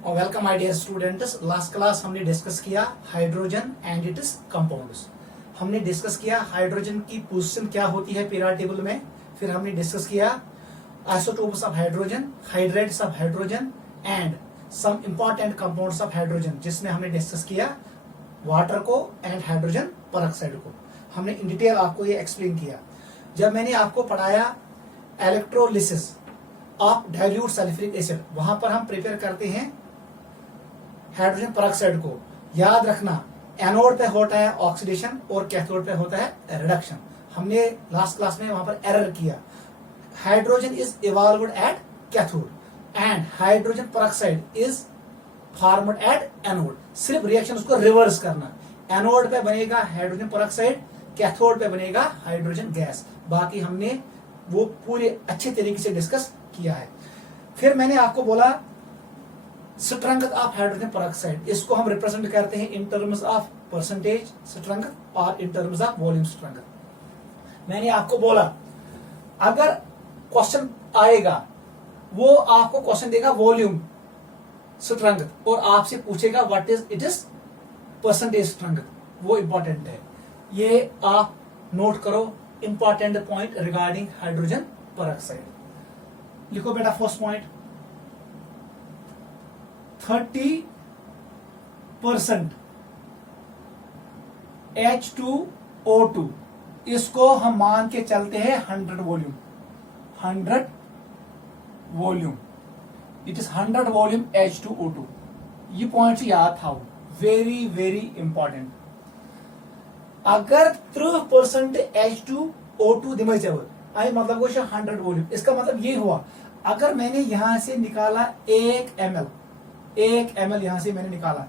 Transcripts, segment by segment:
और welcome my dear students. Last class हमने discuss किया हाइड्रोजन एंड इट्स कंपाउंड्स। हमने डिस्कस किया हाइड्रोजन की पोजीशन क्या होती है पीरियड टेबल में। फिर हमने डिस्कस किया isotopes of hydrogen, hydrates of hydrogen and some important compounds of hydrogen, जिसमें हमने डिस्कस किया वाटर को एंड हाइड्रोजन पेरोक्साइड को। हमने इन डिटेल आपको ये एक्सप्लेन किया। जब मैंने आपको पढ़ाया electrolysis of dilute sulphuric acid, वहां पर हम प्रिपेयर करते हैं हाइड्रोजन पेरोक्साइड को। याद रखना, एनोड पे होता है ऑक्सीडेशन और कैथोड पे होता है रिडक्शन। हमने लास्ट क्लास में वहां पर एरर किया। Hydrogen is evolved at cathode and hydrogen peroxide is formed at anode. सिर्फ रिएक्शन उसको रिवर्स करना। एनोड पे बनेगा हाइड्रोजन पेरोक्साइड, कैथोड पे बनेगा हाइड्रोजन गैस। बाकी हमने वो पूरे अच्छे तरीके से डिस्कस किया है। फिर मैंने आपको बोला स्ट्रेंथ ऑफ हाइड्रोजन पेरोक्साइड, इसको हम रिप्रेजेंट करते हैं in terms of percentage strength और in terms of volume strength. मैंने आपको बोला अगर क्वेश्चन आएगा, वो आपको क्वेश्चन देगा वॉल्यूम स्ट्रेंथ और आपसे पूछेगा what is it is percentage strength. वो इंपॉर्टेंट है, ये आप नोट करो। Important point regarding hydrogen peroxide लिखो बेटा। फर्स्ट पॉइंट 30% H2O2, इसको हम मान के चलते हैं 100 volume. 100 volume, it is 100 volume H2O2। ये पॉइंट याद था, वेरी वेरी इंपॉर्टेंट। अगर 30% H2O2 दिमाग आई मतलब वो 100 वॉल्यूम, इसका मतलब ये हुआ अगर मैंने यहां से निकाला 1 ml यहां से मैंने निकाला,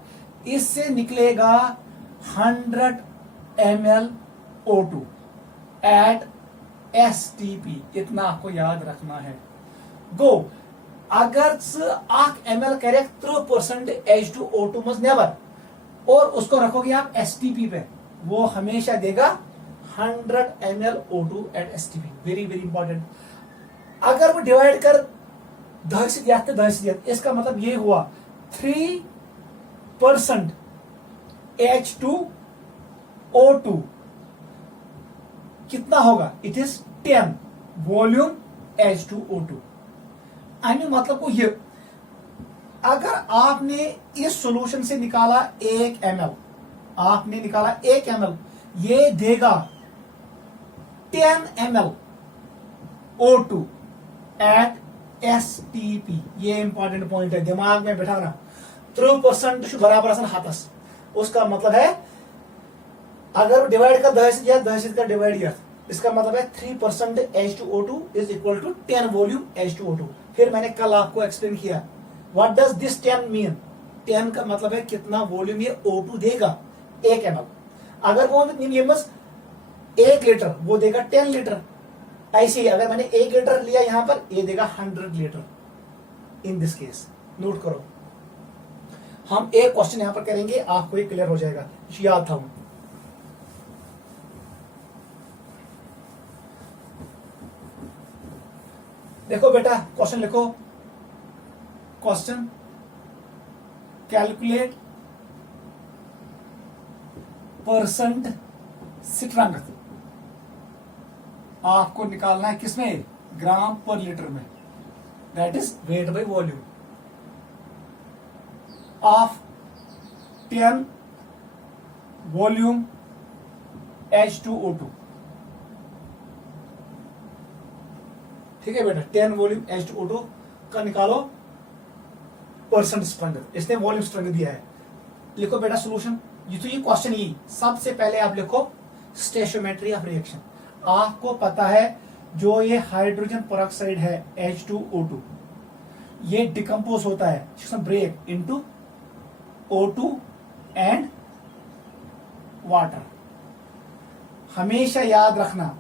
इससे निकलेगा 100 ml O2 एट STP। इतना आपको याद रखना है। गो अगर 8 ml करे 30% H2O2 मज नेबर और उसको रखोगे आप STP पे, वो हमेशा देगा 100 ml O2 at STP। Very very important. अगर वो डिवाइड कर 10 से दिया, इसका मतलब ये हुआ 3% H2O2 कितना होगा? It is 10 volume H2O2। यानी मतलब को ये, अगर आपने इस सॉल्यूशन से निकाला 1 ml, आपने निकाला 1 ml, ये देगा 10 ml O2 एट STP। ये इंपॉर्टेंट पॉइंट है, दिमाग में बैठाना। 3% बराबर हाथस, उसका मतलब है अगर डिवाइड कर 10 का डिवाइड किया, इसका मतलब है 3% H2O2 is equal to 10 volume H2O2। फिर मैंने कल आपको एक्सप्लेन किया व्हाट डज दिस 10 मीन। 10 का मतलब है कितना वॉल्यूम ये O2 देगा 1 ml। अगर वो 1 लीटर, वो देगा 10 लीटर। ऐसे ही अगर मैंने 1 लीटर लिया यहां पर, ये देगा 100 litre in this case. Note करो, हम एक क्वेश्चन यहां पर करेंगे, आपको ये क्लियर हो जाएगा। याद था। देखो बेटा, क्वेश्चन लिखो। Question calculate percent strength. आपको निकालना है किसमें? ग्राम पर लीटर में, that is weight by volume of 10 volume H2O2। ठीक है बेटा, 10 वॉल्यूम H2O2 का निकालो परसेंट स्ट्रेंथ। इसने वॉल्यूम स्ट्रेंथ दिया है। लिखो बेटा सॉल्यूशन। ये तो ये क्वेश्चन ही, सबसे पहले आप लिखो स्टेशियोमेट्री ऑफ रिएक्शन। आपको पता है जो ये हाइड्रोजन पेरोक्साइड है H2O2, ये डिकम्पोज होता है, break into O2 and water. हमेशा याद रखना,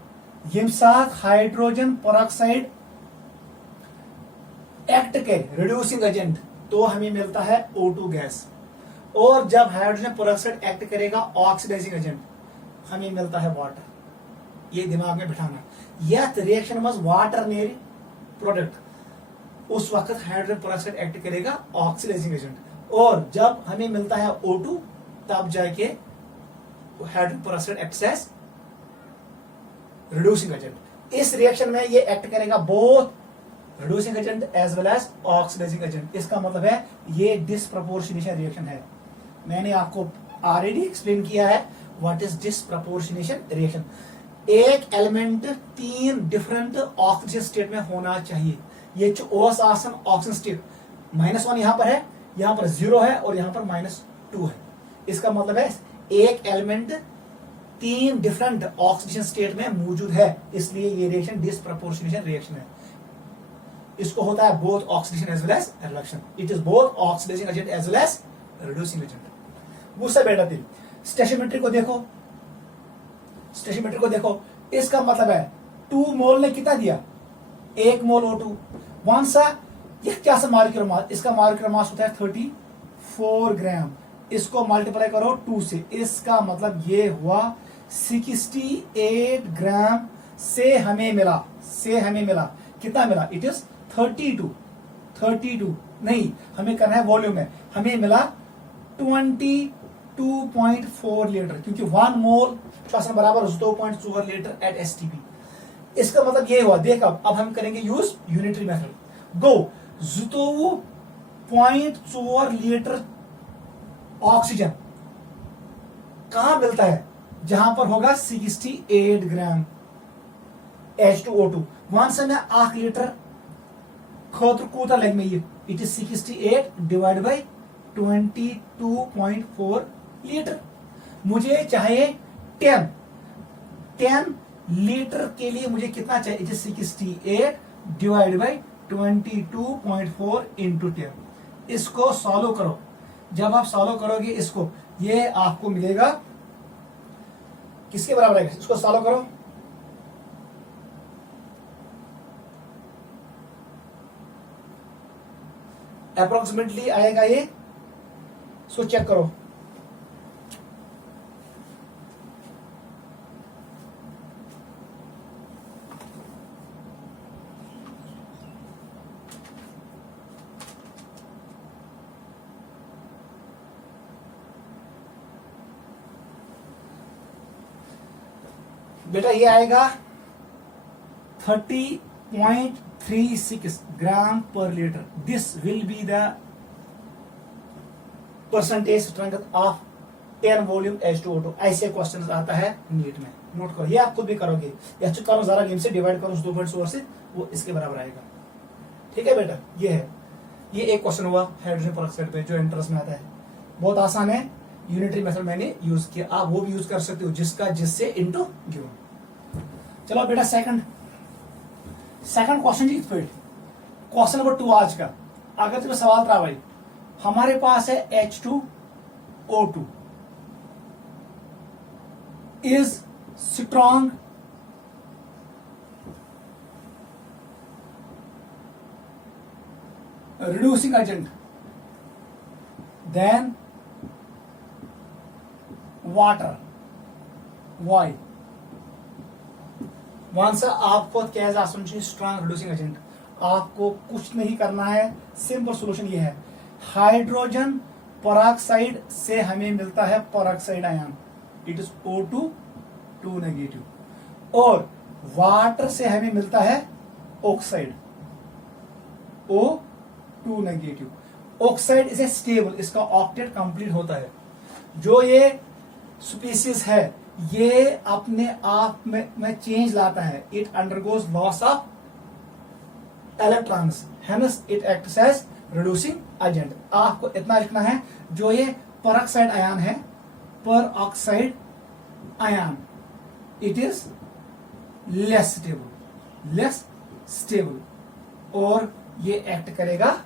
यम साथ हाइड्रोजन पेरोक्साइड एक्ट के रिड्यूसिंग एजेंट, तो हमें मिलता है O2 गैस। और जब हाइड्रोजन पेरोक्साइड एक्ट करेगा ऑक्सीडाइजिंग एजेंट, हमें मिलता है वाटर। ये दिमाग में बिठाना। यह रिएक्शन मज वाटर नेरी प्रोडक्ट उस वक्त हाइड्रोजन पेरोक्साइड एक्ट करेगा ऑक्सीडाइजिंग एजेंट, और जब हमें मिलता है O2 तब जाके hydrogen peroxide acts as reducing agent. इस रिएक्शन में ये एक्ट करेगा both reducing agent as well as oxidising agent. इसका मतलब है ये डिसप्रपोर्शनेशन रिएक्शन है। मैंने आपको ऑलरेडी एक्सप्लेन किया है व्हाट इज डिसप्रपोर्शनेशन रिएक्शन। एक एलिमेंट 3 डिफरेंट ऑक्सीजन स्टेट में होना चाहिए। ये जो ओस आसन ऑक्सीजन स्टेट -1 यहां पर है, यहां पर 0 है और यहां पर -2 है। इसका मतलब है एक एलिमेंट 3 डिफरेंट ऑक्सीजन स्टेट में मौजूद है, इसलिए ये रिएक्शन डिसप्रपोर्शनेशन रिएक्शन है। इसको होता है both oxidation as well as reduction. It is both oxidising agent as well as reducing agent. दूसरा बेटा थी स्टेशियोमेट्री को देखो, स्टेशियोमेट्री को देखो। इसका मतलब है 2 मोल ने कितना दिया, 1 मोल O2। वन सा यह क्या सा मॉलिक्यूलर मास, इसका मॉलिक्यूलर मास होता है 34 ग्राम। इसको मल्टीप्लाई करो 2 से, इसका मतलब ये हुआ 68 ग्राम से हमें मिला कितना मिला, इट इज 32 नहीं, हमें करना है वॉल्यूम में, हमें मिला 22.4 लीटर, क्योंकि 1 मोल बराबर 2.4 लीटर एट STP। इसका मतलब ये हुआ, देख अब हम करेंगे यूज यूनिटरी मेथड। गो 2.4 लीटर ऑक्सीजन कहां मिलता है, जहां पर होगा 68 ग्राम H2O2। वन से मैं 8 लीटर खतर कूता लग में ये, it is 68 divide by 22.4 litre. मुझे चाहिए 10 लीटर के लिए मुझे कितना चाहिए, it is 68 divide by 22.4 into 10। इसको सॉल्व करो, जब आप सॉल्व करोगे इसको, ये आपको मिलेगा किसके बराबर आएगा, इसको सॉल्व करो। अप्रोक्सीमेटली आएगा ये, इसको चेक करो। बेटा ये आएगा 30.36 ग्राम पर litre. This will be the percentage strength of 10 volume H2O2। ऐसे क्वेश्चन आता है नीट में, नोट करो, ये आप खुद भी करोगे। या करो जरा गेम से डिवाइड करो 2.4 से, वो इसके बराबर आएगा। ठीक है बेटा, ये है, ये एक क्वेश्चन हुआ हाइड्रोजन पेरोक्साइड पे जो इंटरेस्ट में आता है। बहुत आसान है, यूनिटरी मेथड मैंने यूज किया, आप वो भी यूज कर सकते हो, जिससे इनटू गिवन। चलो बेटा सेकंड क्वेश्चन जी फिर क्वेश्चन नंबर 2 आज का। अगर तुम्हें सवाल था भाई, हमारे पास है H2O2 is strong reducing agent than water. Why? One sir आपको क्या है, स्ट्रॉन्ग रिड्यूसिंग एजेंट। आपको कुछ नहीं करना है, सिंपल सॉल्यूशन ये है, हाइड्रोजन पेरोक्साइड से हमें मिलता है peroxide ion, it is O2 2 negative, और वाटर से हमें मिलता है oxide O2 negative. Oxide is a stable, इसका ऑक्टेट कंप्लीट होता है। जो ये स्पीसीज है ये अपने आप में चेंज लाता है, it undergoes loss of electrons, hence it acts as reducing agent. आपको इतना लिखना है, जो ये पेरोक्साइड आयन है, peroxide ion, it is less stable और ये एक्ट करेगा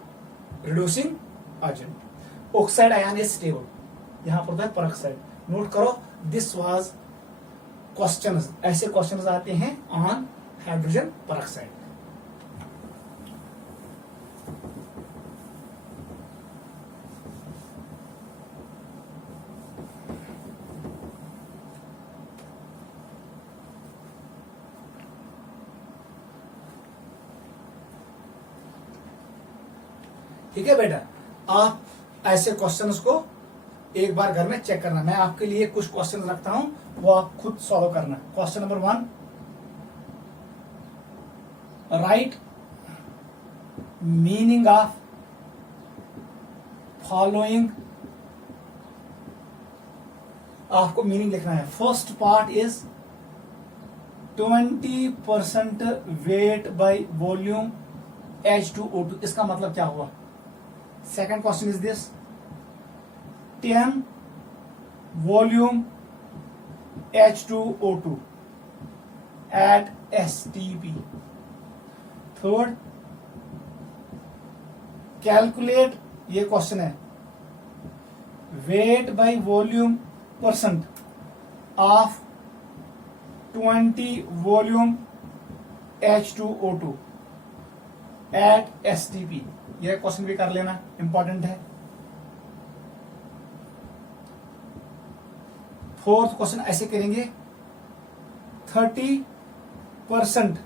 reducing agent. Oxide ion is stable, यहां पर होता है पेरोक्साइड। नोट करो, दिस वाज क्वेश्चंस, ऐसे क्वेश्चंस आते हैं ऑन हाइड्रोजन पेरोक्साइड। ठीक है बेटा, आप ऐसे क्वेश्चंस को एक बार घर में चेक करना। मैं आपके लिए कुछ क्वेश्चन रखता हूं, वो आप खुद सॉल्व करना। Question number 1, right meaning of following. आपको मीनिंग लिखना है। First part is 20% weight by volume H2O2, इसका मतलब क्या हुआ? Second question is this, 10 volume H2O2 at STP. Third, calculate, ये क्वेश्चन है, weight by volume percent of 20 volume H2O2 at STP. यह क्वेश्चन भी कर लेना, इंपॉर्टेंट है। फोर्थ क्वेश्चन ऐसे करेंगे, 30%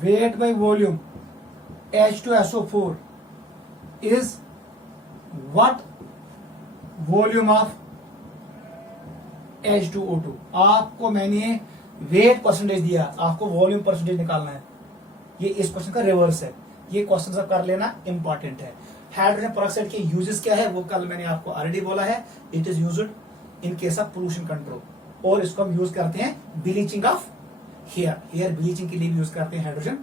weight by volume H2SO4 is what volume of H2O2। आपको मैंने वेट परसेंटेज दिया, आपको वॉल्यूम परसेंटेज निकालना है। ये इस क्वेश्चन का रिवर्स है। ये क्वेश्चन सब कर लेना, इंपॉर्टेंट है। हाइड्रोजन पेरोक्साइड के यूजेस क्या है वो कल मैंने आपको ऑलरेडी बोला है। It is used in case of pollution control, और इसको हम यूज करते हैं ब्लीचिंग ऑफ हेयर ब्लीचिंग के लिए भी यूज करते हैं हाइड्रोजन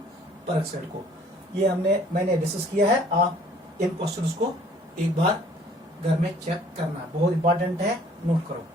पेरोक्साइड को। ये मैंने डिस्कस किया है। आप इन क्वेश्चंस को एक बार घर में चेक करना, बहुत इंपॉर्टेंट है, नोट करो।